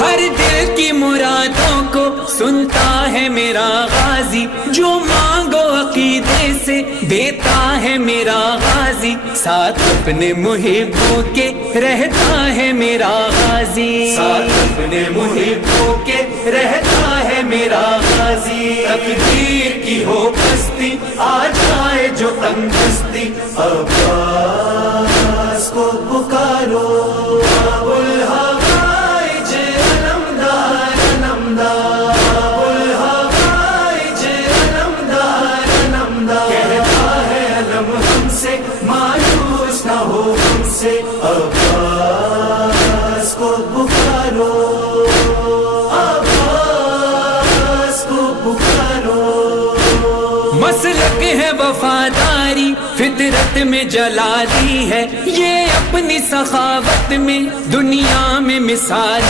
ہر دل کی مرادوں کو سنتا ہے میرا غازی، جو مانگو عقیدے سے دیتا ہے میرا غازی، ساتھ اپنے محبوں کے رہتا ہے میرا غازی، ساتھ اپنے محبوں کے رہتا ہے میرا غازی۔ تقدیر کی ہو پستی آ جائے جو تنگ دستی، عباس کو پکارو، باب الحوائج علمدار علمدار، باب الحوائج علمدار علمدار، کہتا ہے علم ہم سے مایوس نہ ہو ہم سے، عباس کو پکارو، عباس کو پکارو۔ مسلک ہے وفاداری فطرت میں جلا دی ہے، یہ اپنی سخاوت میں دنیا میں مثال